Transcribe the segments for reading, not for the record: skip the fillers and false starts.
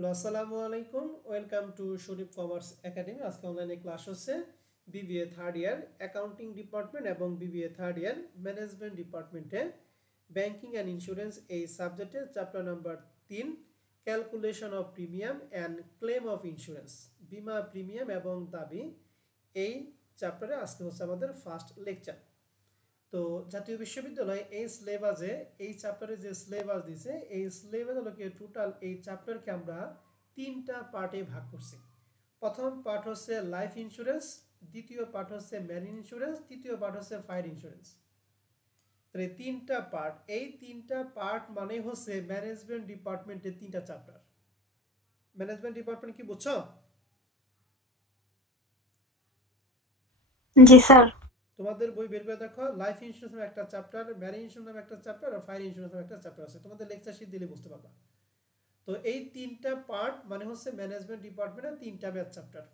Hello আসসালামু আলাইকুম welcome to Sharif commerce academy আজকে অনলাইনে ক্লাস হচ্ছে BBA third year accounting department এবং বিবিএ থার্ড ইয়ার ম্যানেজমেন্ট ডিপার্টমেন্টে ব্যাংকিং অ্যান্ড ইন্স্যুরেন্স এই সাবজেক্টে chapter number 3 calculation of premium and claim of insurance বিমা প্রিমিয়াম এবং দাবি এই চ্যাপ্টারে আজকে হচ্ছে আমাদের ফার্স্ট লেকচার। তো জাতীয় বিশ্ববিদ্যালয় এই সিলেবাসে এই চ্যাপ্টারে যে সিলেবাস দিছে এই সিলেবাসগুলোকে টোটাল এই চ্যাপ্টারকে আমরা 3টা পার্টে ভাগ করছি। প্রথম পার্ট হচ্ছে লাইফ ইন্স্যুরেন্স, দ্বিতীয় পার্ট হচ্ছে মেরিন ইন্স্যুরেন্স, তৃতীয় পার্ট হচ্ছে ফায়ার ইন্স্যুরেন্স। তাহলে 3টা পার্ট, এই 3টা পার্ট মানে হচ্ছে ম্যানেজমেন্ট ডিপার্টমেন্টের 3টা চ্যাপ্টার। ম্যানেজমেন্ট ডিপার্টমেন্ট কি বুঝছো? জি স্যার। তোমাদের বই বের করে দেখো, লাইফ ইন্স্যুরেন্স নামে একটা চ্যাপ্টার, মেরিন ইন্স্যুরেন্স নামে একটা চ্যাপ্টার আর ফায়ার ইন্স্যুরেন্স নামে একটা চ্যাপ্টার আছে। তোমাদের লেকচার শিট দিলে বুঝতে পারবা। তো এই 3টা পার্ট মানে হচ্ছে ম্যানেজমেন্ট ডিপার্টমেন্টের 3টা ম্যাথ চ্যাপ্টার,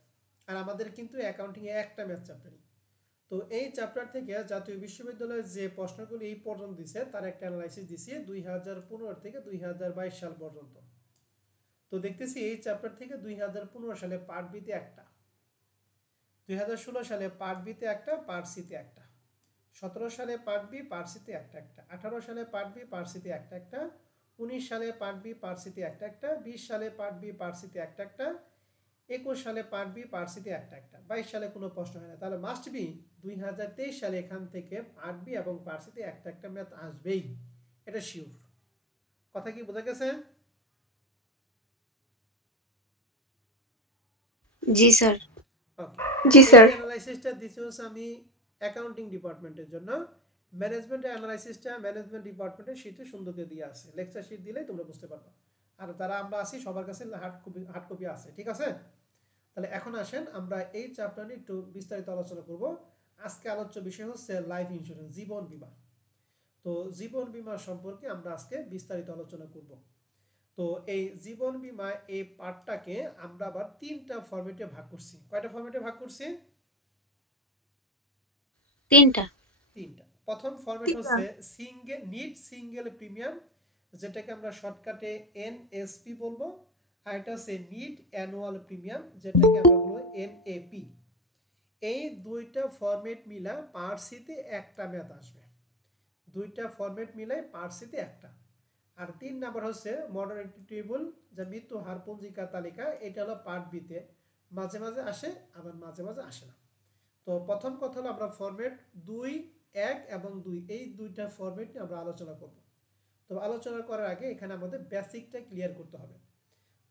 আর আমাদের কিন্তু অ্যাকাউন্টিং এ একটা ম্যাথ চ্যাপ্টারই। তো এই চ্যাপ্টার থেকে জাতীয় বিশ্ববিদ্যালয়ের যে প্রশ্নগুলি এই পর্যন্ত দিছে তার একটা অ্যানালাইসিস দিছে 2015 থেকে 2022 সাল পর্যন্ত। তো দেখতেছি এই চ্যাপ্টার থেকে 2015 সালে পার্ট বিতে একটা, 2016 সালে পার্ট বিতে একটা, পার্ট সিতে একটা, 17 সালে পার্ট বি পার্ট সিতে একটা একটা, 18 সালে পার্ট বি পার্ট সিতে একটা একটা, 19 সালে পার্ট বি পার্ট সিতে একটা একটা, 20 সালে পার্ট বি পার্ট সিতে একটা একটা, 21 সালে পার্ট বি পার্ট সিতে একটা একটা, 22 সালে কোনো প্রশ্ন হয় না। তাহলে মাস্ট বি 2023 সালে এখান থেকে পার্ট বি এবং পার্ট সিতে একটা একটা ম্যাথ আসবেই, এটা শিওর। কথা কি বোঝা গেছে? জি স্যার। ওকে। জি এই স্যার। অ্যানালাইসিসটা দিচ্ছি হচ্ছে আমি অ্যাকাউন্টিং ডিপার্টমেন্টের জন্য। ম্যানেজমেন্টের অ্যানালাইসিসটা ম্যানেজমেন্ট ডিপার্টমেন্টের শিটে সুন্দর করে দিয়ে আছে, লেকচার শিট দিলেই তোমরা বুঝতে পারবা। আর যারা আমরা আছি সবার কাছে হার্ড কপি আছে, ঠিক আছে? তাহলে এখন আসেন আমরা এই চ্যাপ্টার নিয়ে একটু বিস্তারিত আলোচনা করব। আজকে আলোচ্য বিষয় হচ্ছে লাইফ ইন্স্যুরেন্স, জীবন বীমা। তো জীবন বীমা সম্পর্কে আমরা আজকে বিস্তারিত আলোচনা করব। তো এই জীবন বীমা এই পার্টটাকে আমরা আবার 3টা ফরম্যাটে ভাগ করছি। কয়টা ফরম্যাটে ভাগ করছি? 3টা। 3টা। প্রথম ফরম্যাট হচ্ছে সিঙ্গেল প্রিমিয়াম, যেটাকে আমরা শর্টকাটে এনএসপি বলবো। আর এটা হচ্ছে নিট অ্যানুয়াল প্রিমিয়াম, যেটাকে আমরা বলবো এনএপি। এই দুইটা ফরম্যাট মিলা পার্ট সিতে একটা ম্যাথ আসবে, দুইটা ফরম্যাট মিলাই পার্ট সিতে একটা। আর 3 নাম্বার হচ্ছে মডারেটরি টেবল, যা মৃত্যু হার পঞ্জিকা তালিকা, এটা হলো পার্ট বিতে মাঝে মাঝে আসে আবার মাঝে মাঝে আসে না। তো প্রথম কথা হলো আমরা ফরম্যাট 2, 1 এবং 2 এই দুইটা ফরম্যাট নিয়ে আমরা আলোচনা করব। তো আলোচনা করার আগে এখানে আমাদের বেসিকটা ক্লিয়ার করতে হবে।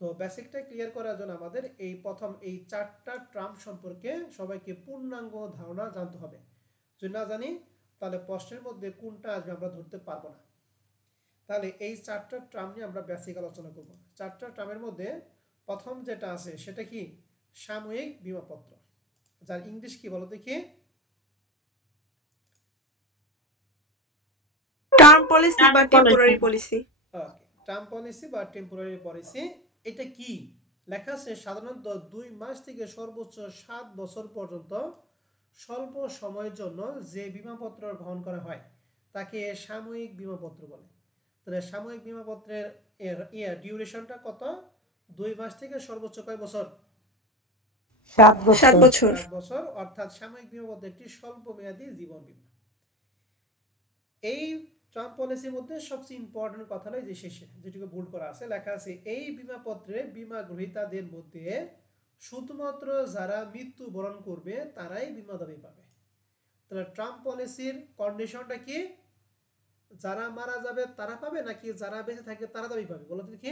তো বেসিকটা ক্লিয়ার করার জন্য আমাদের এই প্রথম এই 4টা টার্ম সম্পর্কে সবাইকে পূর্ণাঙ্গ ধারণা জানতে হবে। যদি না জানি তাহলে প্রশ্নের মধ্যে কোনটা আসবে আমরা ধরতে পারবো না। তাহলে এই 4টা টার্ম নিয়ে আমরা বেসিক আলোচনা করব। 4টা টার্মের মধ্যে প্রথম যেটা আছে সেটা কি? সাময়িক বীমাপত্র, যার ইংলিশ কি বলো দেখি? টার্ম পলিসি বা টেম্পোরারি পলিসি। ওকে, টার্ম পলিসি বা টেম্পোরারি পলিসি। এটা কি লেখা আছে? সাধারণত 2 মাস থেকে সর্বোচ্চ 7 বছর পর্যন্ত স্বল্প সময়ের জন্য যে বীমাপত্র গ্রহণ করা হয় তাকে সাময়িক বীমাপত্র বলে। তাহলে সাময়িক বীমাপত্রের ডিউরেশনটা কত? 2 মাস থেকে সর্বোচ্চ কয় বছর? 7 বছর। 7 বছর, অর্থাৎ সাময়িক বীমাপত্র একটি স্বল্প মেয়াদী জীবন বীমা। এই টার্ম পলিসির মধ্যে সবচেয়ে ইম্পর্টেন্ট কথা হলো যে শেষে যেটুকু বোল্ড করা আছে, লেখা আছে এই বীমাপত্রে বীমা গ্রহীতাদের মধ্যে শুধুমাত্র যারা মৃত্যুবরণ করবে তারাই বীমা দাবি পাবে। তাহলে টার্ম পলিসির কন্ডিশনটা কি? যারা মারা যাবে তারা পাবে নাকি যারা বেঁচে থাকবে তারা দাবি পাবে? বলো দেখি।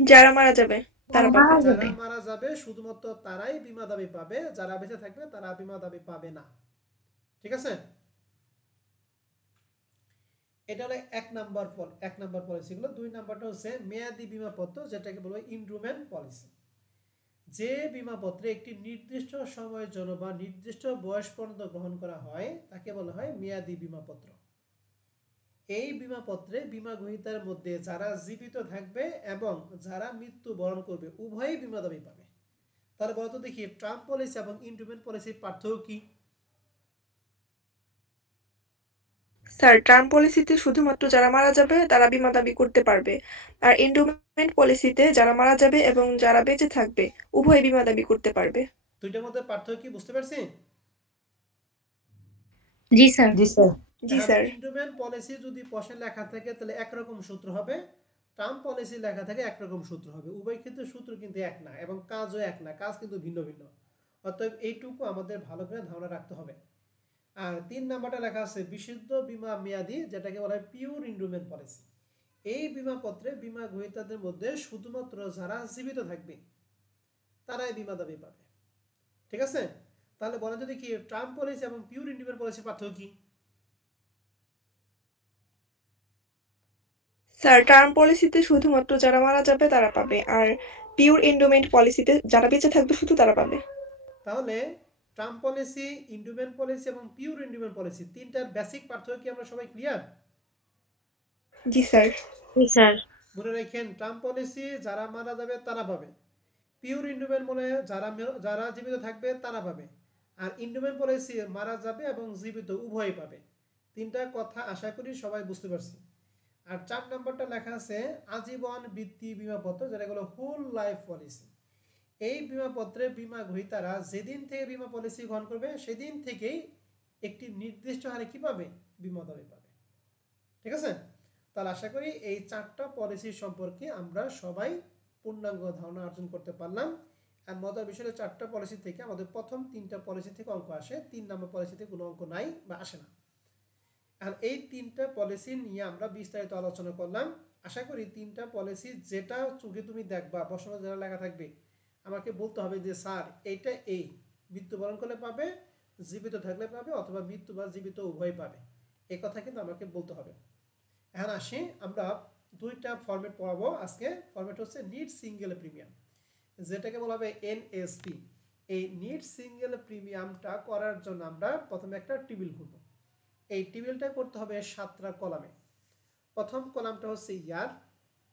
যারা মারা যাবে তারা পাবে। যারা মারা যাবে শুধুমাত্র তারাই বীমা দাবি পাবে, যারা বেঁচে থাকবে তারা বীমা দাবি পাবে না। ঠিক আছে? এটা হলো 1 নাম্বার পলিসিগুলো। 2 নাম্বারটা হচ্ছে মেয়াদি বীমাপত্র, যেটাকে বলা হয় ইনড্রুমেন্ট পলিসি। যে বীমাপত্রে একটি নির্দিষ্ট সময়ের জন্য বা নির্দিষ্ট বয়স পর্যন্ত গ্রহণ করা হয় তাকে বলা হয় মেয়াদি বীমাপত্র। এই বীমাপত্রে বীমা গ্রহীতার মধ্যে যারা জীবিত থাকবে এবং যারা মৃত্যুবরণ করবে উভয়ই বীমা দাবি পাবে। তাহলে বলতো দেখি টার্ম পলিসি এবং ইনড্রুমেন্ট পলিসির পার্থক্য কি? স্যার, টার্ম পলিসিতে শুধুমাত্র যারা মারা যাবে তারা বীমা দাবি করতে পারবে, আর এন্ডোমেন্ট পলিসিতে যারা মারা যাবে এবং যারা বেঁচে থাকবে উভয় বীমা দাবি করতে পারবে। দুইটার মধ্যে পার্থক্য কি বুঝতে পারছি? জি স্যার। জি স্যার। জি এখন স্যার। ইন্ডোমেন্ট পলিসি যদি প্রশ্নে লেখা থাকে তাহলে একরকম সূত্র হবে, টার্ম পলিসি লেখা থাকে একরকম সূত্র হবে। উভয় ক্ষেত্রে সূত্র কিন্তু এক না এবং কাজও এক না, কাজ কিন্তু ভিন্ন ভিন্ন। অতএব এইটুকু আমাদের ভালো করে ধারণা রাখতে হবে। আর 3 নাম্বারটা লেখা আছে বিশুদ্ধ বীমা মেয়াদি, যেটাকে বলা হয় পিওর ইন্ডোমেন্ট পলিসি। এই বীমা পত্রে বীমা গ্রহীতাদের মধ্যে শুধুমাত্র যারা জীবিত থাকবে তারাই বীমা দাবি পাবে। ঠিক আছে? তাহলে বলেন যদি কি টার্ম পলিসি এবং পিওর ইন্ডোমেন্ট পলিসির পার্থক্য কি? স্যার, টার্ম পলিসিতে শুধুমাত্র যারা মারা যাবে তারা পাবে, আর পিওর এন্ডোমেন্ট পলিসিতে যারা বেঁচে থাকবে শুধু তারা পাবে। তাহলে টার্ম পলিসি, ইন্ডোমেন্ট পলিসি এবং পিওর ইন্ডোমেন্ট পলিসি তিনটার বেসিক পার্থক্য কি আমরা সবাই ক্লিয়ার? জি স্যার। জি স্যার। মনে রাখেন, টার্ম পলিসি যারা মারা যাবে তারা পাবে, পিওর ইন্ডোমেন্ট মানে যারা জীবিত থাকবে তারা পাবে, আর ইন্ডোমেন্ট পলিসি মারা যাবে এবং জীবিত উভয়ই পাবে। তিনটা কথা আশা করি সবাই বুঝতে পারছি। আর 4 নম্বরটা লেখা আছে আজীবন বৃত্তি বীমাপত্র, যেটা হলো হোল লাইফ পলিসি। এই বীমাপত্রে বীমা গ্রহীতারা যেদিন থেকে বীমা পলিসি গ্রহণ করবে সেদিন থেকেই একটি নির্দিষ্ট হারে কি পাবে? বীমা দাবি পাবে। ঠিক আছে? তাহলে আশা করি এই 4টা পলিসি সম্পর্কে আমরা সবাই পূর্ণাঙ্গ ধারণা অর্জন করতে পারলাম। আর মজার বিষয়, 4টা পলিসি থেকে আমাদের প্রথম 3টা পলিসি থেকে অঙ্ক আসে, 3 নম্বর পলিসিতে কোনো অঙ্ক নাই বা আসে না। আর এই 3টা পলিসি নিয়ে আমরা বিস্তারিত আলোচনা করলাম। আশা করি 3টা পলিসি যেটা চোখে তুমি দেখবা, প্রশ্ন যেটা লেখা থাকবে, আমাকে বলতে হবে যে স্যার এইটা এই মৃত্যুবরণ করলে পাবে, জীবিত থাকলে পাবে, অথবা মৃত্যু বা জীবিত উভয় পাবে। এই কথা কিন্তু আমাকে বলতে হবে। এখন আসি আমরা 2টা ফরম্যাট পড়াবো আজকে। ফরম্যাট হচ্ছে নিট সিঙ্গেল প্রিমিয়াম, যেটাকে বলা হবে এনএসপি। এই নিট সিঙ্গেল প্রিমিয়ামটা করার জন্য আমরা প্রথমে একটা টেবিল করব। এই টেবিলটা করতে হবে 7টা কলামে। প্রথম কলামটা হচ্ছে ইয়ার,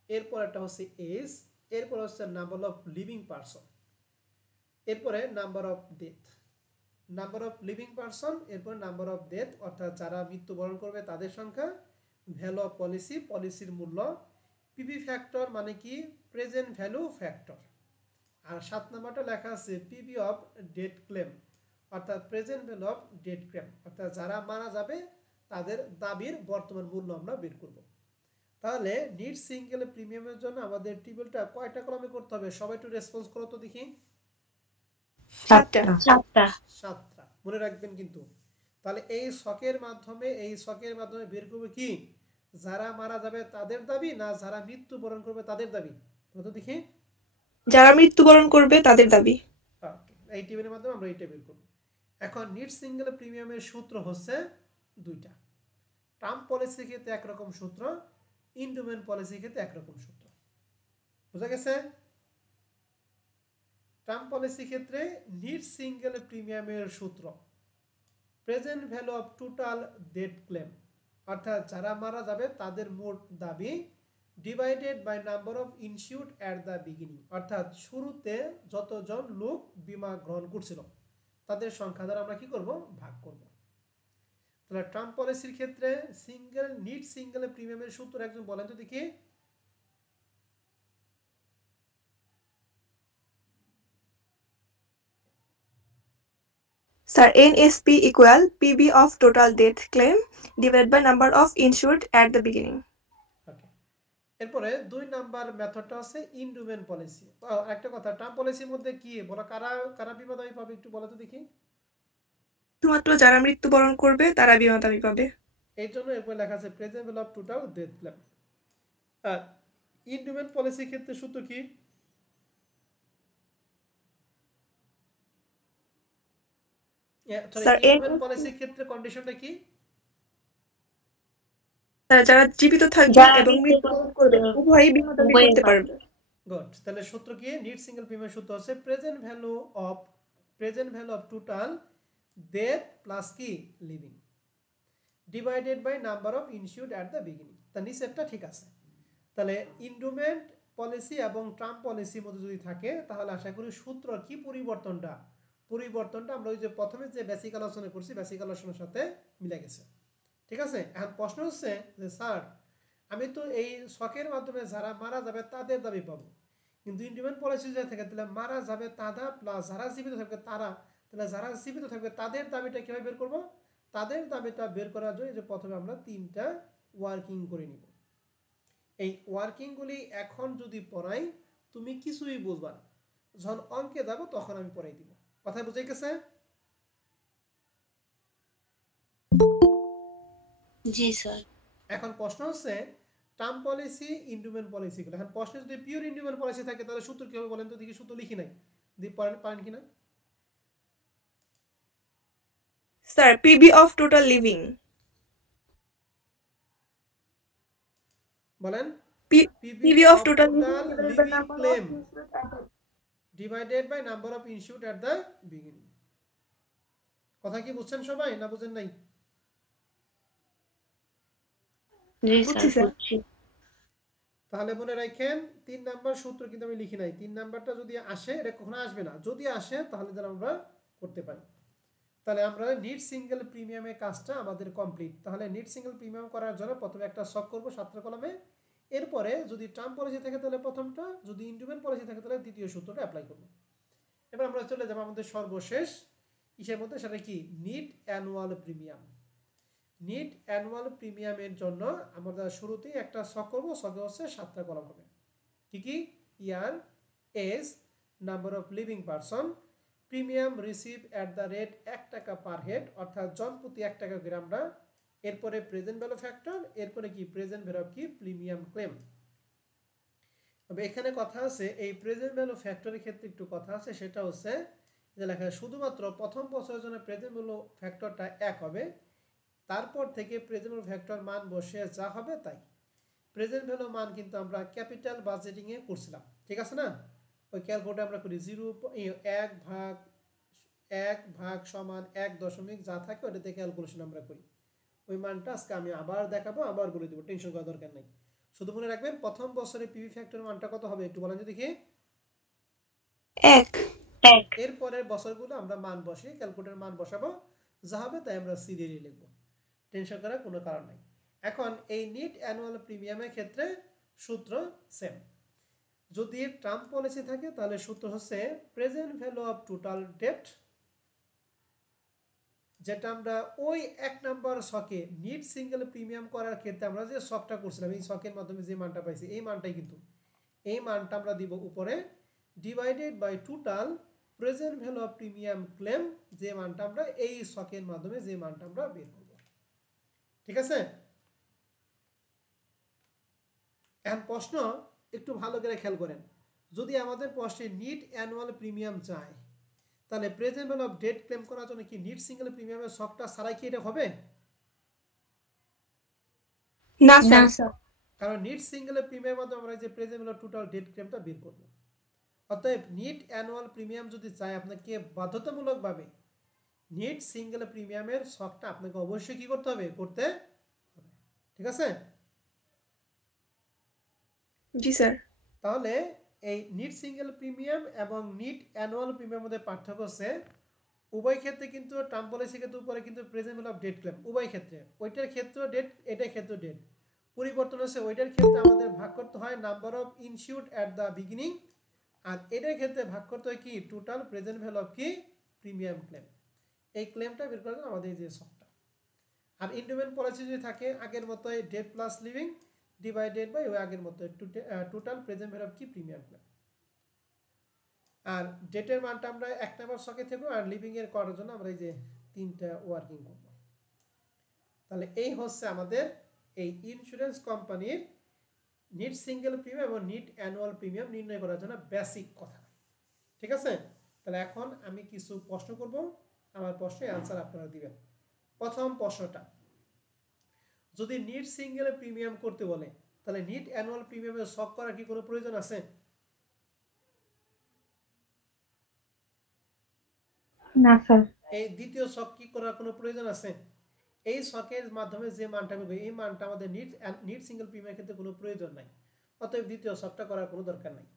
এরপর একটা হচ্ছে এজ, এরপর হচ্ছে নাম্বার অফ লিভিং পারসন, এরপরে number of death. Number of living person, এরপর নাম্বার অফ ডেথ অর্থাৎ যারা মৃত্যুবরণ করবে তাদের সংখ্যা, ভ্যালু অফ পলিসি, পলিসির মূল্য, পিভি ফ্যাক্টর মানে কি? Present value factor. আর 7 নাম্বারটা লেখা আছে পিভি অফ ডেথ ক্লেম অর্থাৎ present value of death claim, অর্থাৎ যারা মারা যাবে তাদের দাবির বর্তমান মূল্য আমরা বের করব। তাহলে নিট সিঙ্গেল প্রিমিয়ামের জন্য আমাদের টেবিলটা কয়টা কলামে করতে হবে? সবাই একটু রেসপন্স করো তো দেখি। 7টা। 7টা মনে রাখবেন কিন্তু। তাহলে এই ছকের মাধ্যমে বের করবে কি? যারা মারা যাবে তাদের দাবি না যারা মৃত্যুবরণ করবে তাদের দাবি? তো দেখি। যারা মৃত্যুবরণ করবে তাদের দাবি। এই টেবিলের মাধ্যমে আমরা এইটা বের করব। এখন নিট সিঙ্গেল প্রিমিয়ামের সূত্র হচ্ছে 2টা। টার্ম পলিসির ক্ষেত্রে একরকম সূত্র, ইন্ডোমেন্ট পলিসির ক্ষেত্রে একরকম সূত্র। বুঝা গেছে? টার্ম পলিসির ক্ষেত্রে নিট সিঙ্গেল প্রিমিয়ামের সূত্র present value of total death claim অর্থাৎ যারা মারা যাবে তাদের মোট দাবি divided by number of insured at the beginning অর্থাৎ শুরুতে যতজন লোক বীমা গ্রহণ করছিল তাদের সংখ্যা দ্বারা আমরা কি করব? ভাগ করব। তাহলে টার্ম পলিসির ক্ষেত্রে নিট সিঙ্গেল প্রিমিয়ামের সূত্র একজন বলেন তো দেখি। Sir, NSP equal PV of total death claim divide by number of insured at the beginning. Okay. এরপরে 2 নাম্বার মেথডটা আছে ইন্ডোমেন্ট পলিসি। একটা কথা, টার্ম পলিসির মধ্যে কি বলা, কারা কারা বীমা দাবি পাবে একটু বলো তো দেখি। শুধুমাত্র যারা মৃত্যুবরণ করবে তারা বীমা দাবি পাবে। এই জন্য এরপর লেখা আছে present value of total death claim. আর ইন্ডোমেন্ট পলিসির ক্ষেত্রে সূত্র কি? স্যার, ইন্ডোমেন্ট পলিসির ক্ষেত্রে কন্ডিশনটা কি? যারা জীবিত থাকবে এবং মৃত্যুবরণ করবে উভয়ই বীমা দাবি করতে পারবে। গুড। তাহলে সূত্র কি? নিট সিঙ্গেল প্রিমিয়াম সূত্র হচ্ছে present value of total death plus কি? Living divided by number of insured at the beginning. তার নিচেরটা ঠিক আছে। তাহলে ইন্ডোমেন্ট পলিসি এবং টার্ম পলিসির মধ্যে যদি থাকে তাহলে আশা করি সূত্র কি পরিবর্তনটা আমরা ওই যে প্রথমে যে বেসিক আলোচনা করছি বেসিক আলোচনার সাথে মিলে গেছে। ঠিক আছে। এখন প্রশ্ন হচ্ছে যে স্যার আমি তো এই শখের মাধ্যমে যারা মারা যাবে তাদের দাবি পাবো, কিন্তু ইন্ডিপেন্ডেন্ট পলিসি যদি থাকে তাহলে মারা যাবে তারা প্লাস যারা জীবিত থাকবে তারা, তাহলে যারা জীবিত থাকবে তাদের দাবিটা কীভাবে বের করব? তাদের দাবিটা বের করার জন্য যে প্রথমে আমরা 3টা ওয়ার্কিং করে নিব। এই ওয়ার্কিংগুলি এখন যদি পড়াই তুমি কিছুই বুঝবা না, যখন অঙ্কে যাবো তখন আমি পড়াই দিব। কথা বুঝে গেছে? জি স্যার। এখন প্রশ্ন হচ্ছে টার্ম পলিসি ইন্ডুমেন্ট পলিসিগুলো। এখন প্রশ্নে যদি পিওর ইন্ডুমেন্ট পলিসি থাকে তাহলে সূত্র কি হবে বলেন তো দেখি, সূত্র লিখি নাই, দিয়ে পারেন কিনা sir PV of total living, বলেন। PV PV of of total total living claim living divided by number of issued at the beginning। কথা কি বুঝছেন সবাই না বুঝেন নাই? জি স্যার বুঝছি স্যার। বুঝছি। তাহলে মনে রাখেন 3 নাম্বার সূত্র কিন্তু আমি লিখি নাই। 3 নাম্বারটা যদি আসে, এটা কখনো আসবে না, যদি আসে তাহলে যেন আমরা করতে পারি। তাহলে আমরা নিট সিঙ্গেল প্রিমিয়ামের কাজটা আমাদের কমপ্লিট। তাহলে নিট সিঙ্গেল প্রিমিয়াম করার জন্য প্রথমে একটা শখ করব 7 কলমে, এরপরে যদি টার্ম পলিসি থাকে তাহলে প্রথমটা, যদি ইন্ডিপেন্ডেন্ট পলিসি থাকে তাহলে দ্বিতীয় সূত্রটা অ্যাপ্লাই করব। এবার আমরা চলে যাব আমাদের সর্বশেষ ইসের মধ্যে, সেটা কি net annual premium. Net annual প্রিমিয়ামের জন্য আমরা শুরুতেই একটা শখ করব, শখে হচ্ছে 7টা কলম হবে। কি কি? Year, age, number of living person, premium receive at the rate 1 টাকা পার হেড, অর্থাৎ জন প্রতি 1 টাকা করে আমরা, এরপরে প্রেজেন্ট ভ্যালু ফ্যাক্টর, এরপরে কি প্রেজেন্ট ভ্যালু অফ কি প্রিমিয়াম ক্লেম। তবে এখানে কথা আছে এই প্রেজেন্ট ভ্যালু ফ্যাক্টরের ক্ষেত্রে একটু কথা আছে, সেটা হচ্ছে যে লেখা শুধুমাত্র প্রথম বছরের জন্য প্রেজেন্ট ভ্যালু ফ্যাক্টরটা 1 হবে, তারপর থেকে প্রেজেন্ট ভ্যালু ফ্যাক্টর মান বসে যা হবে তাই। প্রেজেন্ট ভ্যালু মান কিন্তু আমরা ক্যাপিটাল বাজেটিংয়ে করছিলাম, ঠিক আছে না? ওই ক্যালকুলেটর আমরা করি 1 ভাগ সমান 1 যা থাকে ওটাতে ক্যালকুলেশন আমরা করি। ওই মানটা আজকে আমি আবার দেখাবো, আবার বলে দেবো, টেনশন করার দরকার নেই। শুধু মনে রাখবেন প্রথম বছরে পিভি ফ্যাক্টর মানটা কত হবে একটু বলেন দেখি। 1। এরপরের বছরগুলো আমরা মান বসিয়ে ক্যালকুলেটর মান বসাবো, যা হবে তাই আমরা সিরিয়ালি লিখবো, টেনশন করার কোনো কারণ নাই। এখন এই নিট অ্যানুয়াল প্রিমিয়ামের ক্ষেত্রে সূত্র সেম। যদি টার্ম পলিসি থাকে তাহলে সূত্র হচ্ছে present value of total debt, যেটা আমরা ওই 1 নম্বর শকে নিট সিঙ্গেল প্রিমিয়াম করার ক্ষেত্রে আমরা যে শকটা করছিলাম, এই শকের মাধ্যমে যে মানটা পাইছি এই মানটাই কিন্তু, এই মানটা আমরা দিব উপরে, divided by total present value of premium claim, যে মানটা আমরা এই শকের মাধ্যমে যে মানটা আমরা বের করব। ঠিক আছে? এখন প্রশ্ন একটু ভালো করে খেয়াল করেন, যদি আমাদের প্রশ্নে নিট অ্যানুয়াল প্রিমিয়াম চায় তাহলে present value of debt claim করার জন্য কি নিট সিঙ্গেল প্রিমিয়ামের শকটা ছাড়াই কি এটা হবে? না না স্যার। স্যার। কারণ নিট সিঙ্গেল প্রিমিয়ামের মাধ্যমে আমরা যে প্রেজেন্ট ভ্যালু টোটাল ডেট ক্লেমটা বের করব। অতএব নিট অ্যানুয়াল প্রিমিয়াম যদি চাই আপনাকে বাধ্যতামূলকভাবে নিট সিঙ্গেল প্রিমিয়ামের শকটা আপনাকে অবশ্যই কি করতে হবে, করতে হবে। ঠিক আছে? জি স্যার। তাহলে এই নিট সিঙ্গেল প্রিমিয়াম এবং নিট অ্যানুয়াল প্রিমিয়ামের মধ্যে পার্থক্য হচ্ছে উভয় ক্ষেত্রে কিন্তু টার্ম পলিসি ক্ষেত্রে উপরে কিন্তু present value of debt claim উভয় ক্ষেত্রে, ওইটার ক্ষেত্রে ডেট, এটার ক্ষেত্রে ডেট। পরিবর্তন হচ্ছে ওইটার ক্ষেত্রে আমাদের ভাগ করতে হয় number of insured at the beginning, আর এটার ক্ষেত্রে ভাগ করতে হয় কি টোটাল প্রেজেন্ট ভ্যালু অফ কি প্রিমিয়াম ক্লেম। এই ক্লেমটা বের করার জন্য আমাদের যে শকটা। আর ইন্ডিপেন্ডেন্ট পলিসি যদি থাকে আগের মতোই debt plus living divided by ওই আগের মতো টোটাল প্রেজেন্ট ভ্যালু অফ কি প্রিমিয়াম ক্লেম। আর ডেটের মানটা আমরা 1 নম্বর শকে থাকবো, আর লিভিং এর করার জন্য আমরা এই যে 3টা ওয়ার্কিং করব। তাহলে এই হচ্ছে আমাদের এই ইন্স্যুরেন্স কোম্পানির নিট সিঙ্গেল প্রিমিয়াম এবং নিট অ্যানুয়াল প্রিমিয়াম নির্ণয় করার জন্য বেসিক কথা। ঠিক আছে? তাহলে এখন আমি কিছু প্রশ্ন করব, আমার প্রশ্নের অ্যান্সার আপনারা দিবেন। প্রথম প্রশ্নটা, যদি নিট সিঙ্গেল প্রিমিয়াম করতে বলে তাহলে নিট অ্যানুয়াল প্রিমিয়ামের শক করার কি কোনো প্রয়োজন আছে? না স্যার। এই দ্বিতীয় শক কি করার কোনো প্রয়োজন আছে? এই শকের মাধ্যমে যে মানটা পাবো এই মানটা আমাদের নিট সিঙ্গেল প্রিমিয়ামের ক্ষেত্রে কোনো প্রয়োজন নাই, অতএব দ্বিতীয় শকটা করার কোনো দরকার নাই।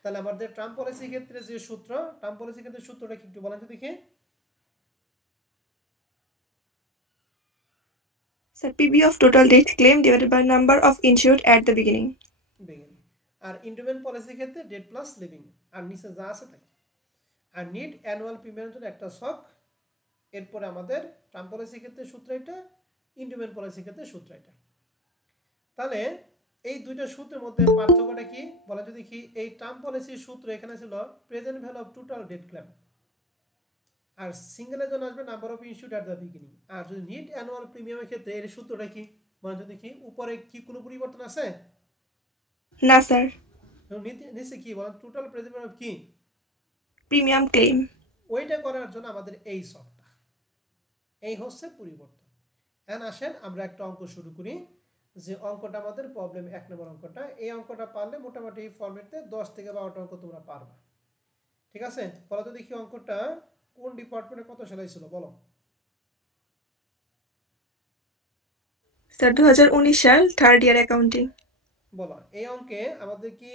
তাহলে আমাদের টার্ম পলিসি ক্ষেত্রে যে সূত্র, টার্ম পলিসি ক্ষেত্রে সূত্রটা কি একটু বলেন তো দেখি। Sir PB of total death claim divided by number of insured at the beginning. Beginning. আর ইন্ডোমেন্ট পলিসির ক্ষেত্রে ডেট প্লাস লিভিং, আর নিচে যা আছে তাই। আর নিট অ্যানুয়াল প্রিমিয়ামের জন্য একটা শখ। এরপরে আমাদের টার্ম পলিসির ক্ষেত্রে সূত্র এটা, ইন্ডোমেন্ট পলিসির ক্ষেত্রে সূত্র এটা। তাহলে এই দুইটা সূত্রের মধ্যে পার্থক্যটা কি বলা যদি কি, এই টার্ম পলিসির সূত্র এখানে ছিল present value of total death claim, আর সিঙ্গেলের জন্য আসবে number of insured at the beginning. আর যদি নিট অ্যানুয়াল প্রিমিয়ামের ক্ষেত্রে এর সূত্রটা কি বলা যদি কি, উপরে কি কোনো পরিবর্তন আছে? না স্যার, নিচে কি বলেন, টোটাল প্রেজেন্ট ভ্যালু কি, প্রিমিয়াম ক্লেম। ওইটা করার জন্য আমাদের এই শখটা, এই হচ্ছে পরিবর্তন। এখন আসেন আমরা একটা অঙ্ক শুরু করি, যে অঙ্কটা আমাদের প্রবলেম 1 নম্বর অঙ্কটা। এই অঙ্কটা পারলে মোটামুটি এই ফরম্যাটে 10 থেকে 12টা অঙ্ক তোমরা পারবা, ঠিক আছে? বলো তো দেখি অঙ্কটা কোন ডিপার্টমেন্টে কত সালে ছিল বলো। স্যার 2019 সাল, থার্ড ইয়ার অ্যাকাউন্টিং। বলো এই অঙ্কে আমাদের কি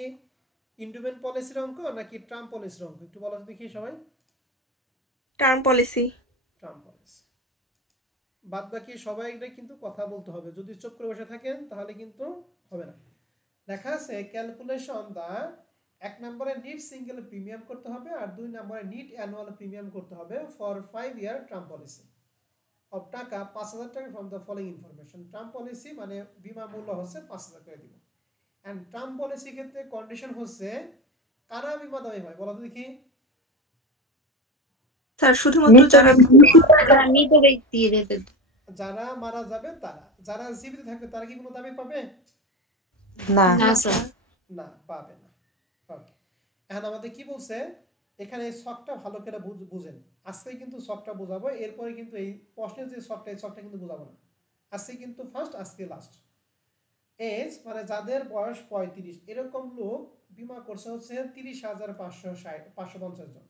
ইন্ডোমেন্ট পলিসির অঙ্ক নাকি টার্ম পলিসির অঙ্ক, একটু বলো তো দেখি সবাই। Term policy. Term policy. বাদ বাকি সবাই কিন্তু কথা বলতে হবে, যদি চুপ করে বসে থাকেন তাহলে কিন্তু হবে না। দেখা আছে ক্যালকুলেশন দা 1 নম্বরে নিট সিঙ্গেল প্রিমিয়াম করতে হবে, আর 2 নম্বরে নিট অ্যানুয়াল প্রিমিয়াম করতে হবে for 5 year term policy of টাকা 5,000 টাকা from the following information. Term policy মানে বিমা মূল্য হচ্ছে 5,000 করে দিব। এন্ড টার্ম পলিসি ক্ষেত্রে কন্ডিশন হচ্ছে কারা বিমা দাবি হয় বলো তো দেখি। স্যার শুধুমাত্র যারা মৃত ব্যক্তি, যারা মারা যাবে তারা, যারা জীবিত থাকবে তারা কি কোনো দাবি পাবে? না স্যার, না, পাবে না। ওকে, এখন আমাদের কি বলছে এখানে, এই ছকটা ভালো করে বুঝেন। আজকে কিন্তু ছকটা বোঝাবো, এরপরে কিন্তু এই প্রশ্নের যে ছকটা, এই ছকটা কিন্তু বোঝাবো না। আজকে কিন্তু ফার্স্ট, আজকে লাস্ট। এজ মানে যাদের বয়স 35 এরকম লোক বিমা করছে হচ্ছে 30,550 জন।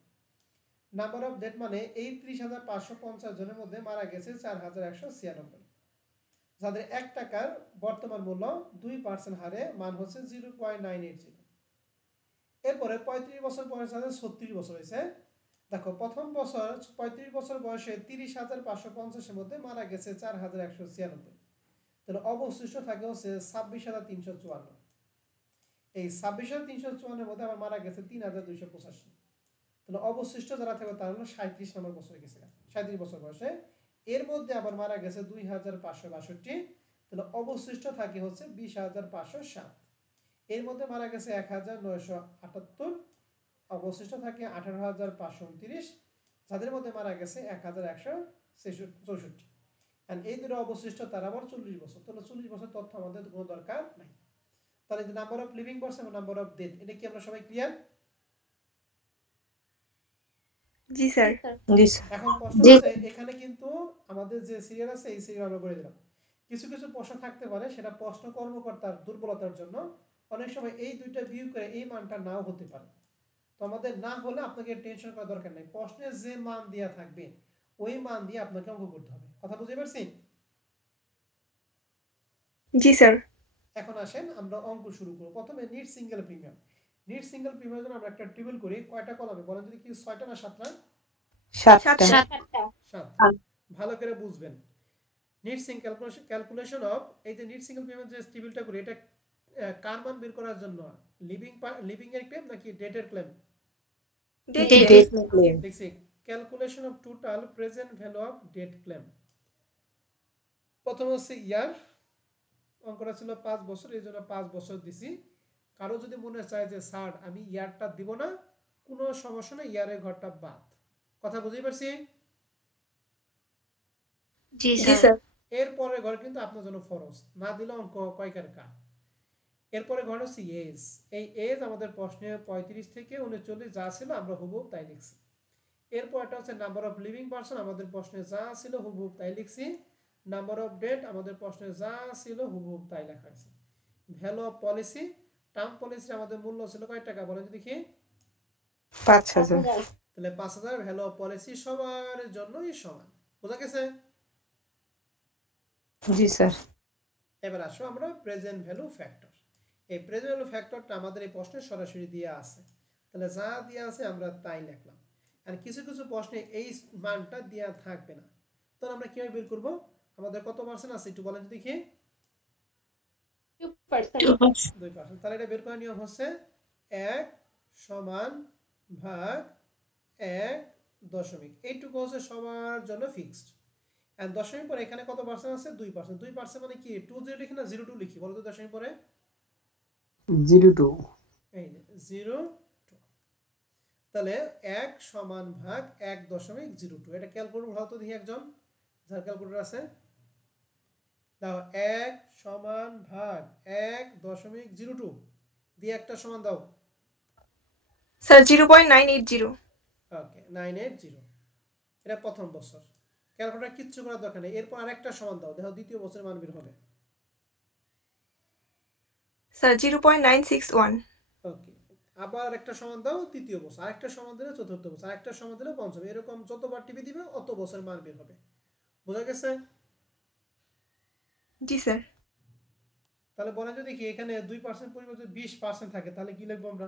নাম্বার অফ ডেথ মানে এই 30,550 জনের মধ্যে মারা গেছে 4,196। যাদের 1 টাকার বর্তমান মূল্য 2% হারে মান হচ্ছে 0.980। এরপরে 35 বছর বয়স যাদের 36 বছর হয়েছে, দেখো প্রথম বছর 35 বছর বয়সে 30,550 মধ্যে মারা গেছে 4,196, তাহলে অবশিষ্ট থাকে হচ্ছে 26,354। এই 26,354 মধ্যে আবার মারা গেছে 3,285, তাহলে অবশিষ্ট যারা থাকবে তারা হলো 37 নম্বর বছরে গেছে, 37 বছর বয়সে। এর মধ্যে আবার মারা গেছে 2,562, তাহলে অবশিষ্ট থাকে হচ্ছে 20,507। এর মধ্যে মারা গেছে 1,978, অবশিষ্ট থাকে 18,529। যাদের মধ্যে মারা গেছে 1,164। এন্ড এই দুটো অবশিষ্ট তার আবার 40 বছর, তাহলে 40 বছর তথ্য আমাদের কোনো দরকার নাই। তাহলে যে নাম্বার অফ লিভিং পারসন এবং নাম্বার অফ ডেথ, এটা কি আমরা সবাই ক্লিয়ার? জি স্যার। এখন প্রশ্ন হচ্ছে এখানে কিন্তু আমাদের যে সিরিয়াল আছে এই সিরিয়াল আমরা বলে দিলাম। কিছু কিছু প্রশ্ন থাকতে পারে, সেটা প্রশ্ন কর্মকর্তার দুর্বলতার জন্য অনেক সময় এই দুইটা ভিউ করে এই মানটা নাও হতে পারে। তো আমাদের না হলে আপনাকে টেনশন করার দরকার নেই, প্রশ্নে যে মান দেয়া থাকবে ওই মান দিয়ে আপনাকে অঙ্ক করতে হবে। কথা বুঝতে পারছি? জি স্যার। এখন আসেন আমরা অঙ্ক শুরু করব। প্রথমে net single premium. Net single প্রিমিয়ামের জন্য আমরা একটা টেবিল করি। কয়টা কলামে বলেন যদি কি, 6টা না 7টা? 7টা। 7। ভালো করে বুঝবেন। নিট সিঙ্গেল ক্যালকুলেশন অফ, এই যে নিট সিঙ্গেল প্রিমিয়াম যে টেবিলটা করি, এটা কার মান বের করার জন্য, লিভিং এর ক্লেম নাকি ডেটের ক্লেম? দেখছি calculation of total present value of debt claim. প্রথম হচ্ছে ইয়ার, অঙ্কটা ছিল 5 বছর, এই জন্য 5 বছর দিছি। কারো যদি মনে চায় যে স্যার আমি ইয়ারটা দিব না, কোনো সমস্যা নেই, ইয়ারের ঘরটা বাদ। কথা বুঝতে পারছি? জি স্যার। এরপরে ঘর কিন্তু আপনার জন্য ফরজ, না দিলে অঙ্ক কয়কার কা। এরপরে ঘর হচ্ছে এজ। এই এজ আমাদের প্রশ্নে 35 থেকে 39 যা ছিল আমরা হুবহু তাই লিখছি। এরপর এটা হচ্ছে নাম্বার অফ লিভিং পারসন, আমাদের প্রশ্নে যা ছিল হুবহু তাই লিখছি। নাম্বার অফ ডেট আমাদের প্রশ্নে যা ছিল হুবহু তাই লেখা আছে। Value of policy, term policy আমাদের মূল্য ছিল কয় টাকা বলেন তো দেখি? 5,000। তাহলে 5,000 ভ্যালু অফ পলিসি সবার জন্যই সমান। বোঝা গেছে? জি স্যার। এবার আসো আমরা প্রেজেন্ট ভ্যালু ফ্যাক্টর। এই প্রেজেন্ট ভ্যালু ফ্যাক্টরটা আমাদের এই প্রশ্নে সরাসরি দেয়া আছে, তাহলে যা দেয়া আছে আমরা তাই লিখলাম। আর কিছু কিছু প্রশ্নে এই মানটা দেয়া থাকবে না, তাহলে আমরা কিভাবে বের করব? আমাদের কত পার্সেন্ট আছে একটু বলেন দেখি 2%. 2%। তাহলে এটা বের করার নিয়ম হচ্ছে 1 সমান ভাগ 1 দশমিক, এইটুকু হচ্ছে সবার জন্য ফিক্সড। আর দশমিক পরে এখানে কত পার্সেন্ট আছে 2%। 2% মানে কি 20 লিখি না 02 লিখি বলো তো দশমিক পরে 02 এই যে 02। তাহলে 1 সমান ভাগ 1.02। এটা ক্যালকুলেটর ভালো তো দেখি একজন যার ক্যালকুলেটর আছে দাও। 1 সমান ভাগ 1.02 দিয়ে একটা সমান দাও। স্যার 0.980। ওকে 980। এটা প্রথম বছর, ক্যালকুলেটর কিচ্ছু করার দরকার নেই। এরপর আরেকটা সমান দাও, দেখো দ্বিতীয় বছরের মান বের হবে। স্যার 0.961। ওকে আবার একটা সমান দাও তৃতীয় বছর, আরেকটা সমান দিলে চতুর্থ বছর, আরেকটা সমান দিলে পঞ্চম, এরকম যতবার টিপি দিবে অত বছরের মান বের হবে। বোঝা গেছে? জি স্যার। তাহলে বলেন যদি কি এখানে 2% পরিবর্তে 20% থাকে তাহলে কি লিখবো আমরা?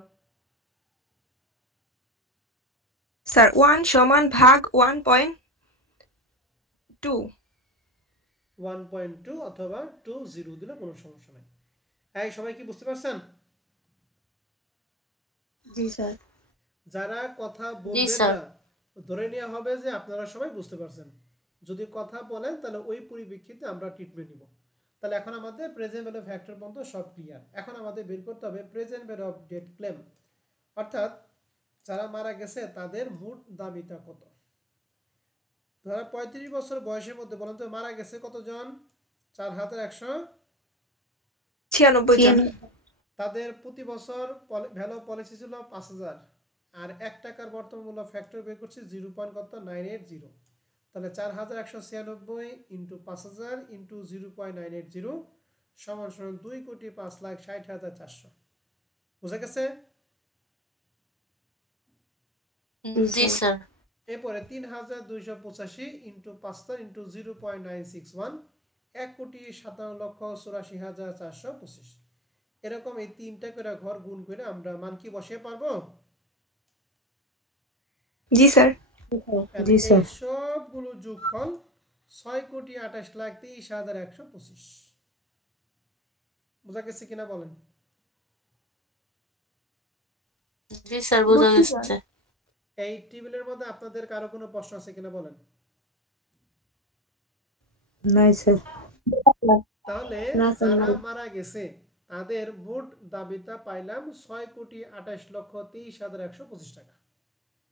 স্যার 1 সমান ভাগ 1.2। 1.2 অথবা 20 দিলে কোনো সমস্যা নাই। এই সবাই কি বুঝতে পারছেন? জি স্যার। যারা কথা জি বলবেন স্যার। না ধরে নেওয়া হবে যে আপনারা সবাই বুঝতে পারছেন। যদি কথা বলেন তাহলে ওই পরিপ্রেক্ষিতে আমরা ট্রিটমেন্ট নিব। তাহলে এখন আমাদের প্রেজেন্ট ভ্যালু ফ্যাক্টর পর্যন্ত সব ক্লিয়ার। এখন আমাদের বের করতে হবে present value of death claim, অর্থাৎ যারা মারা গেছে তাদের মোট দাবিটা কত। যারা 35 বছর বয়সের মধ্যে বলেন তো মারা গেছে কতজন? 4196 জন। তাদের প্রতি বছর ভ্যালু পলিসি ছিল 5000 আর 1 টাকার বর্তমান মূল্য ফ্যাক্টর বের করছি 0.980। তাহলে 4196 ইন্টু 5000 ইন্টু 0.980 সমান সমান 2,05,60,400। বুঝা গেছে? জি স্যার। এরপরে 3285 ইন্টু 5000 ইন্টু 0.961 1,57,84,425। এরকম এই তিনটা করে ঘর গুণ করে আমরা মান কি বসিয়ে পারবো? জি স্যার। জি স্যার। এই সবগুলো যোগফল 6,28,23,125। বোঝা গেছে কিনা বলেন? জি স্যার বোঝা গেছে। এই টেবিলের মধ্যে আপনাদের কারো কোনো প্রশ্ন আছে কিনা বলেন? নাই স্যার। তাহলে না স্যার, যারা না। মারা গেছে তাদের মোট দাবিটা পাইলাম 6,28,23,125 টাকা।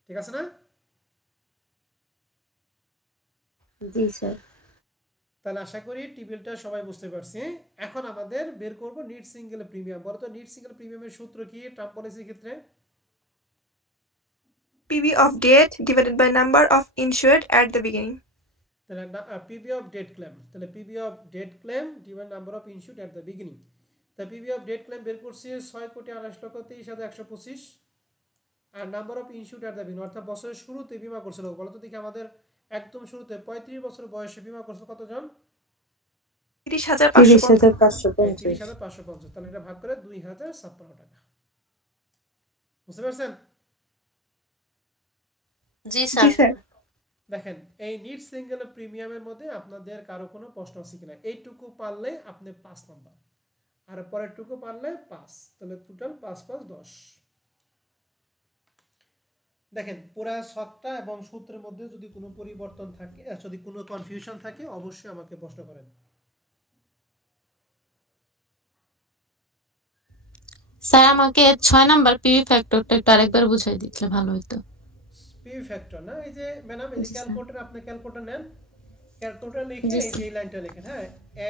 ঠিক আছে না? জি স্যার। তাহলে আশা করি টেবিলটা সবাই বুঝতে পারছি। এখন আমাদের বের করব নিট সিঙ্গেল প্রিমিয়াম। বলো তো নিট সিঙ্গেল প্রিমিয়ামের সূত্র কি টার্ম পলিসির ক্ষেত্রে? PV of debt divided by number of insured at the beginning. তাহলে পিবি অফ ডেড ক্লেম, তাহলে PV of death claim divide number of insured at the beginning. তাহলে পিবি অফ ডেড ক্লেম বের করছি 6,28,23,125 আর number of insured at the beginning অর্থাৎ বছরের শুরুতে বিমা করছিল। বলো তো দেখি আমাদের একদম শুরুতে 35 বছর বয়সে বিমা করছিল কতজন? 30,550। 30,550। 30,550। তাহলে এটা ভাগ করে 2,056 টাকা। বুঝতে পারছেন? জি জি স্যার। স্যার। দেখেন এই নিট সিঙ্গেল প্রিমিয়ামের মধ্যে আপনাদের কারো কোনো প্রশ্ন আছে কিনা? এইটুকু পারলে আপনি 5 নাম্বার আর পরেরটুকু পারলে 5, তাহলে টোটাল 5 5 10। দেখেন পুরা ছকটা এবং সূত্রের মধ্যে যদি কোনো পরিবর্তন থাকে, যদি কোনো কনফিউশন থাকে অবশ্যই আমাকে প্রশ্ন করেন। স্যার আমাকে 6 নাম্বার পিভি ফ্যাক্টরটা একটু আরেকবার বুঝাই দিলে ভালো হতো। পিভি ফ্যাক্টর না, এই যে ম্যাডাম এই যে জি স্যার। ক্যালকুলেটর, আপনি ক্যালকুলেটর নেন, ক্যালকুলেটর লিখে জি এই যে স্যার। এই লাইনটা লিখেন। হ্যাঁ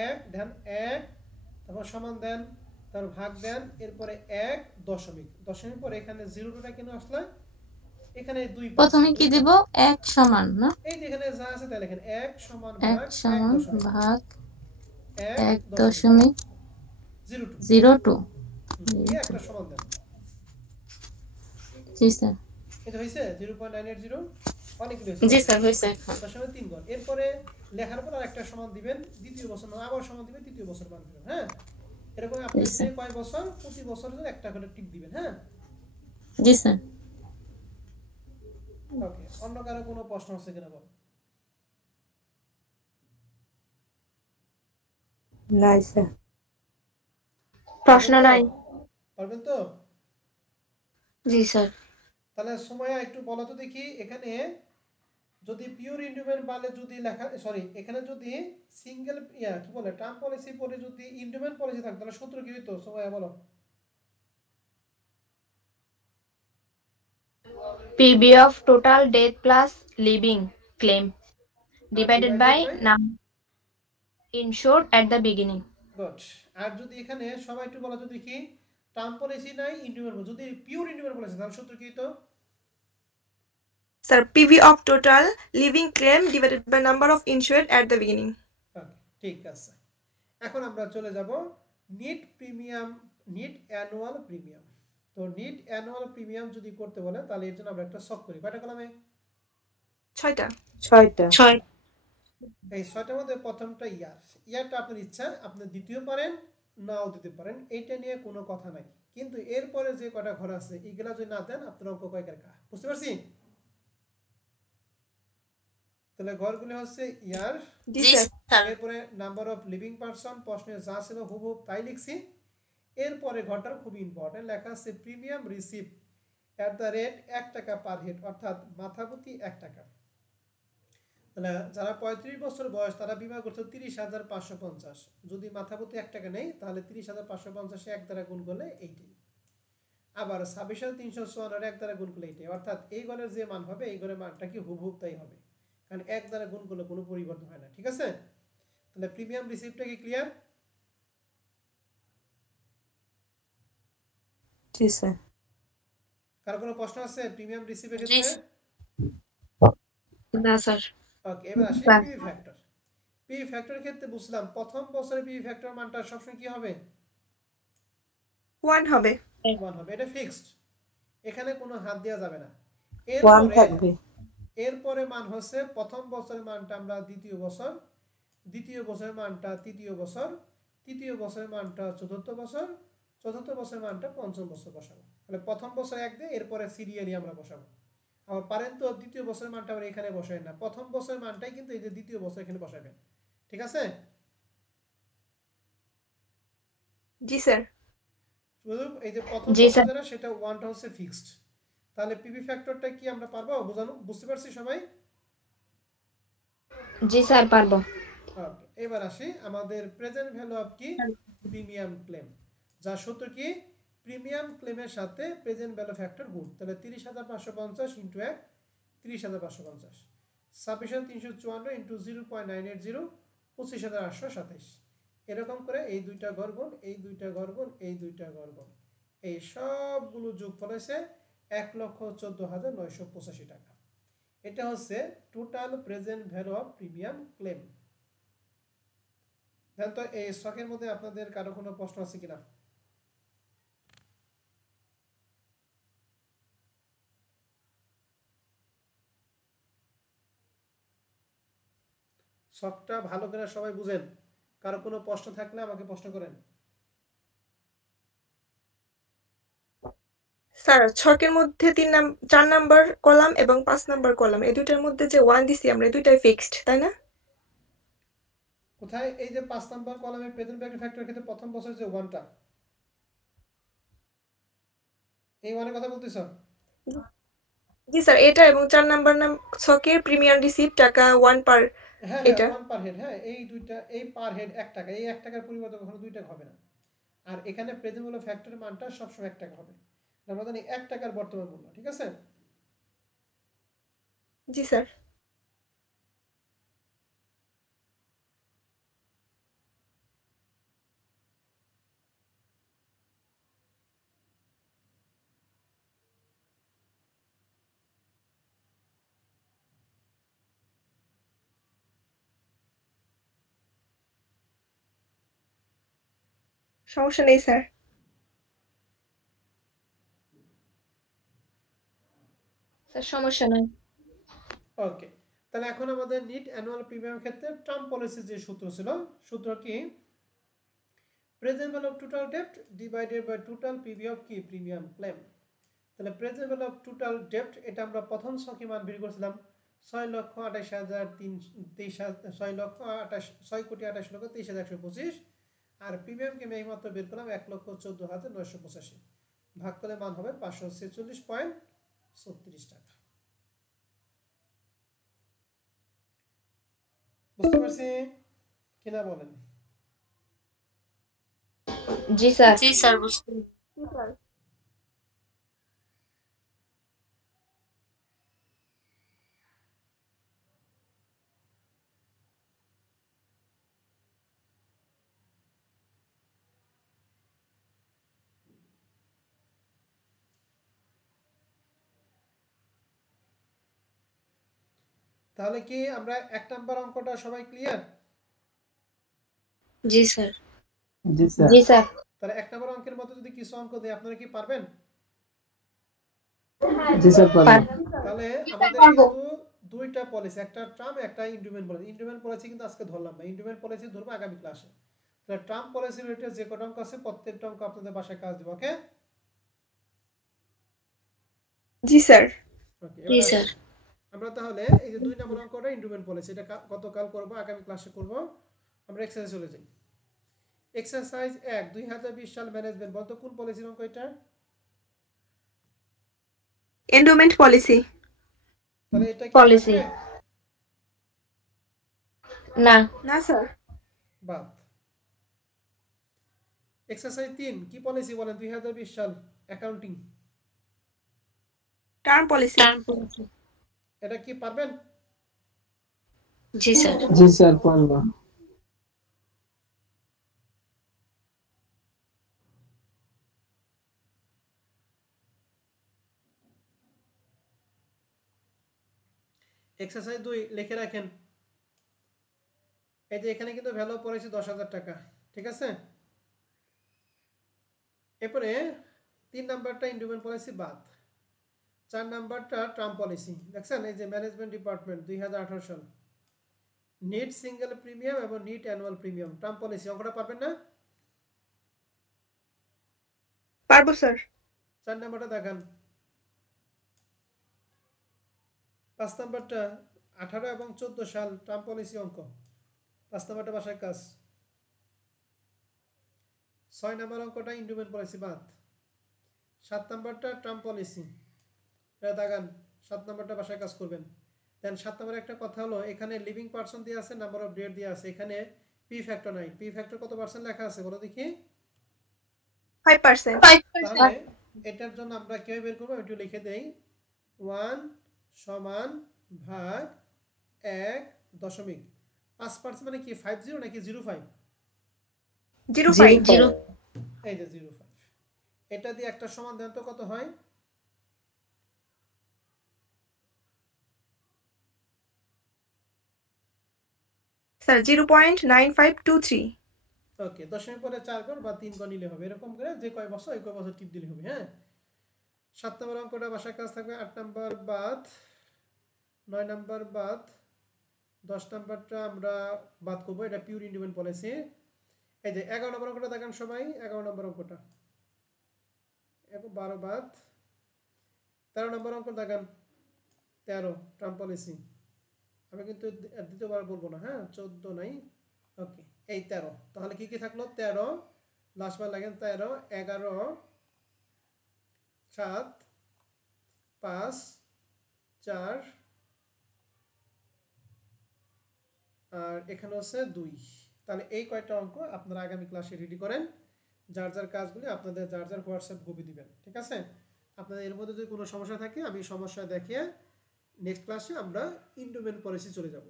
1 দেন 1, তারপর সমান দেন, তারপর ভাগ দেন, এরপরে 1 দশমিক, দশমিক পরে এখানে 0টা কেন আসলে? এখানে 2 প্রথমে কি দেব? 1 সমান না? এই যে এখানে যা আছে তাই লেখেন 1 সমান 1 ভাগ 1 সমান দশমিক ভাগ 1 1 দশমিক দশমিক 02 02। দিয়ে একটা সমান দেন। জি স্যার। এটা হইছে 0.980 অনেকগুলো জি স্যার হইছে এখন। দশমিক 3 ঘর। এরপরে লেখার পর আরেকটা সমান দিবেন দ্বিতীয় বছর, আবার সমান দিবেন তৃতীয় বছর মান দিবেন। হ্যাঁ এরকম আপনি জি যে স্যার। কয় বছর প্রতি বছর একটা করে টিক দিবেন। হ্যাঁ জি স্যার। ওকে, অন্য কারো কোনো প্রশ্ন আছে কিনা বল? নাই স্যার। প্রশ্ন নাই। পারবেন তো? জি স্যার। তাহলে সময় একটু বলো তো দেখি, এখানে যদি পিওর ইন্ডুমেন্ট বলে, যদি লেখা, সরি, এখানে যদি সিঙ্গেল কি বলে টার্ম পলিসি পরে যদি ইন্ডুমেন্ট পলিসি থাকতো তাহলে সূত্র কি হতো? সময় বলো। PB of total death plus living claim divided by divided by, number insured at the beginning. Good. আর যদি এখানে সবাই একটু বলো তো দেখি, টার্ম পলিসি নাই ইন্ডুমেন্ট, যদি পিওর ইন্ডুমেন্ট পলিসি তাহলে সূত্র কি হতো? Sir PV of total living claim divided by number of insured at the beginning. Okay, ঠিক আছে। এখন আমরা চলে যাব net premium, net annual premium. তো নিট অ্যানুয়াল প্রিমিয়াম যদি করতে বলে তাহলে এর জন্য আমরা একটা সলভ করি। কয়টা কলামে? 6টা। 6টা। 6। এই 6টার মধ্যে প্রথমটা ইয়ারটা আপনার ইচ্ছা, আপনি দিতেও পারেন নাও দিতে পারেন, এইটা নিয়ে কোনো কথা নাই। কিন্তু এরপরে যে কটা ঘর আছে এইগুলা যদি না দেন আপনার অঙ্ক কয়েকের কা, বুঝতে পারছি? তাহলে ঘরগুলো হচ্ছে ইয়ার, জি জি স্যার। স্যার। এরপরে নাম্বার অফ লিভিং পারসন, প্রশ্নে যা ছিল হুবহু তাই লিখছি। এরপরে ঘরটার খুব ইম্পর্টেন্ট, লেখা আছে premium receive at the rate 1 টাকা পার হেড, অর্থাৎ মাথাপ্রতি 1 টাকা। তাহলে যারা 35 বছর বয়স তারা বিমা করছে 30,550, যদি মাথাপ্রতি 1 টাকা নেই তাহলে 30,550 1 দ্বারা গুণ করলে এইটাই। আবার 26,354 1 দ্বারা গুণ করলে এইটাই, অর্থাৎ এই ঘরের যে মান হবে এই ঘরের মানটা কি হুবহু তাই হবে, কারণ 1 দ্বারা গুণ করলে কোনো পরিবর্তন হয় না। ঠিক আছে? তাহলে প্রিমিয়াম রিসিপ্টটা কি ক্লিয়ার? জি স্যার। কারো কোনো প্রশ্ন আছে প্রিমিয়াম রিসিপ্টের জি ক্ষেত্রে? না স্যার। ওকে, এবার আসি স্যার। PV factor. পিভি ফ্যাক্টরের ক্ষেত্রে বুঝলাম প্রথম বছরে পিভি ফ্যাক্টর মানটা সবসময় কি হবে? 1 হবে। 1 হবে, এটা ফিক্সড, এখানে কোনো হাত দেওয়া যাবে না। 1 এরপরে থাকবে। এরপরে মান হচ্ছে প্রথম বছরের মানটা আমরা দ্বিতীয় বছর, দ্বিতীয় বছরের মানটা তৃতীয় বছর, তৃতীয় বছরের মানটা চতুর্থ বছর, চতুর্থ বছরের মানটা পঞ্চম বছর বসাবো। তাহলে প্রথম বছর 1 দিয়ে এরপরে সিরিয়ালি আমরা বসাবো। আবার পারেন তো দ্বিতীয় বছরের মানটা আমরা এখানে বসাই না, প্রথম বছরের মানটাই কিন্তু এই যে দ্বিতীয় বছর এখানে বসাবেন। ঠিক আছে? জি স্যার। শুধু এই যে প্রথম জি বছর স্যার। যেটা সেটা 1টা হচ্ছে ফিক্সড। তাহলে পিভি ফ্যাক্টরটা কি আমরা পারবো বোঝানো? বুঝতে পারছি সবাই? জি স্যার পারবো। ওকে, এবার আসি আমাদের প্রেজেন্ট ভ্যালু অফ কি প্রিমিয়াম ক্লেম, যার সূত্র কি প্রিমিয়াম ক্লেমের সাথে প্রেজেন্ট ভ্যালু ফ্যাক্টর গুণ। তাহলে 30,550 ইন্টু 1 30,550, 26,354 ইন্টু 0.980 25,827, এরকম করে এই দুইটা ঘর গুণ, এই দুইটা ঘর গুণ, এই দুইটা ঘর গুণ, এই সবগুলো যোগফল হয়েছে 1,14,985 টাকা। এটা হচ্ছে total present value of premium claim. দেন তো এই স্টকের মধ্যে আপনাদের কারো কোনো প্রশ্ন আছে কিনা? স্টকটা ভালো করে সবাই বুঝেন, কারো কোনো প্রশ্ন থাকলে আমাকে প্রশ্ন করেন। স্যার ছকের মধ্যে 4 নাম্বার কলাম এবং 5 নাম্বার কলাম এই দুইটার মধ্যে যে 1 দিছি আমরা এই দুইটাই ফিক্সড, তাই না? কোথায়? এই যে 5 নাম্বার কলামে প্রেজেন্ট ভ্যালু ফ্যাক্টরের ক্ষেত্রে প্রথম বছর যে 1টা, এই 1 এর কথা বলতেছ? জি স্যার, এটা এবং 4 নাম্বার ছকের প্রিমিয়াম রিসিপ্ট টাকা 1 পার, হ্যাঁ এটা 1 পার হেড, হ্যাঁ এই দুইটা, এই পার হেড 1 টাকা, এই 1 টাকার পরিবর্তে কখনো 2 টাকা হবে না। আর এখানে প্রেজেন্ট ভ্যালু ফ্যাক্টরের মানটা সবসময় 1 টাকা হবে, আমরা জানি 1 টাকার বর্তমান মূল্য। ঠিক আছে? জি স্যার। সমস্যা নেই স্যার। স্যার সমস্যা নাই। ওকে, তাহলে এখন আমাদের নিট অ্যানুয়াল প্রিমিয়াম ক্ষেত্রে টার্ম পলিসি যে সূত্র ছিল, সূত্র কি প্রেজেন্ট ভ্যালু অফ টোটাল ডেপ্ট divided by total PV of কি প্রিমিয়াম ক্লেম। তাহলে প্রেজেন্ট ভ্যালু অফ টোটাল ডেপ্ট এটা আমরা প্রথম ছকে মান বের করেছিলাম 6,28,23,6,28,23,125, আর প্রিমিয়ামকে আমি এইমাত্র বের করলাম 1,14,985, ভাগ করলে মান হবে 546.36 টাকা। বুঝতে পারছি কিনা বলেন? জি স্যার। জি স্যার বুঝতে তাহলে কি আমরা 1 নাম্বার অঙ্কটা সবাই ক্লিয়ার? জি স্যার। জি স্যার। জি স্যার। তাহলে 1 নাম্বার অঙ্কের মধ্যে যদি কিছু অঙ্ক দেই আপনারা কি পারবেন? জি স্যার পারবো। তাহলে আমাদের পারবো। কিন্তু দুইটা পলিসি, একটা ট্রাম একটা ইন্ডুমেন্ট পলিসি। ইন্ডুমেন্ট পলিসি কিন্তু আজকে ধরলাম না, ইন্ডুমেন্ট পলিসি ধরবো আগামী ক্লাসে। তাহলে ট্রাম পলিসি রিলেটেড যে কটা অঙ্ক আছে প্রত্যেকটা অঙ্ক আপনাদের বাসায় কাজ দেব। ওকে জি স্যার। ওকে জি এবার স্যার। আসেন আমরা তাহলে এই যে 2 নম্বর অঙ্কটা ইন্ডুমেন্ট পলিসি, এটা গতকাল করব, আগামী ক্লাসে করব। আমরা এক্সারসাইজ চলে যাই। এক্সারসাইজ 1 2020 সাল ম্যানেজমেন্ট, বলতো কোন পলিসির অঙ্ক এটা? Endowment policy. তাহলে এটা কি পলিসি। থাকবে? না। না স্যার। বাদ। এক্সারসাইজ 3 কি পলিসি বলেন 2020 সাল accounting? Term policy. Term policy. এটা কি পারবেন? জি স্যার। জি স্যার পারবো। এক্সারসাইজ 2 লিখে রাখেন। এই যে এখানে কিন্তু ভ্যালু পড়েছে 10,000 টাকা, ঠিক আছে? এরপরে 3 নাম্বারটা ইন্ডুমেন্ট পলিসি বাদ, 4 নাম্বারটা ট্রাম পলিসি। দেখছেন এই যে ম্যানেজমেন্ট ডিপার্টমেন্ট 2018 সাল, নিট সিঙ্গেল প্রিমিয়াম এবং net annual premium, term policy. অঙ্কটা পারবেন না? পারবো স্যার। 4 নাম্বারটা দেখান। 5 নাম্বারটা 18 এবং 14 সাল ট্রাম পলিসি অঙ্ক, 5 নাম্বারটা বাসায় কাজ। 6 নাম্বার অঙ্কটা ইন্ডুমেন্ট পলিসি বাদ। 7 নাম্বারটা ট্রাম পলিসি, এটা দেখান। 7 নাম্বারটা বাসায় কাজ করবেন। দেন 7 নাম্বারে একটা কথা হলো, এখানে লিভিং পারসন দিয়ে আছে, নাম্বার অফ ডেট দিয়ে আছে, এখানে পি ফ্যাক্টর নাই। পি ফ্যাক্টর কত পার্সেন্ট লেখা আছে বলো দেখি? 5%। তাহলে এটার জন্য আমরা কিভাবে বের করবো একটু লিখে দেই। 1 সমান ভাগ 1.5% মানে কি 50 নাকি 05? 05। 0 এই যে 05, এটা দিয়ে একটা সমান দেন তো কত হয়? স্যার 0.9523। ওকে, দশমিক পরে 4 ঘর বা 3 ঘর নিলে হবে, এরকম করে যে কয় বছর ওই কয় বছর টিপ দিলে হবে। হ্যাঁ, 7 নম্বর অঙ্কটা বাসায় কাজ থাকবে। 8 নাম্বার বাদ, 9 নাম্বার বাদ, 10 নাম্বারটা আমরা বাদ করবো, এটা পিওর ইন্ডিপেন্ডেন্ট পলিসি। এই যে 11 নম্বর অঙ্কটা দেখেন সবাই, 11 নম্বর অঙ্কটা 12 বাদ। 13 নম্বর অঙ্ক দেখেন, 13 ট্রাম পলিসি। আমি কিন্তু দ্বিতীয়বার বলবো না, হ্যাঁ 14 নাই। ওকে, এই 13। তাহলে কি কি থাকলো? 13 লাস্ট বার লাগেন, 13 11 7 5 4 আর এখানে হচ্ছে 2। তাহলে এই কয়টা অঙ্ক আপনারা আগামী ক্লাসে রেডি করেন, যার যার কাজগুলি আপনাদের যার যার হোয়াটসঅ্যাপ গ্রুপে দিবেন, ঠিক আছে? আপনাদের এর মধ্যে যদি কোনো সমস্যা থাকে আমি সমস্যা দেখিয়ে নেক্সট ক্লাসে আমরা ইন্ডুমেন্ট পলিসি চলে যাব।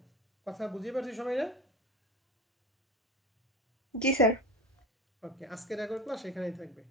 কথা বুঝিয়ে পারছি সবাই? না জি স্যার। ওকে, আজকের রেকর্ড ক্লাস এখানেই থাকবে।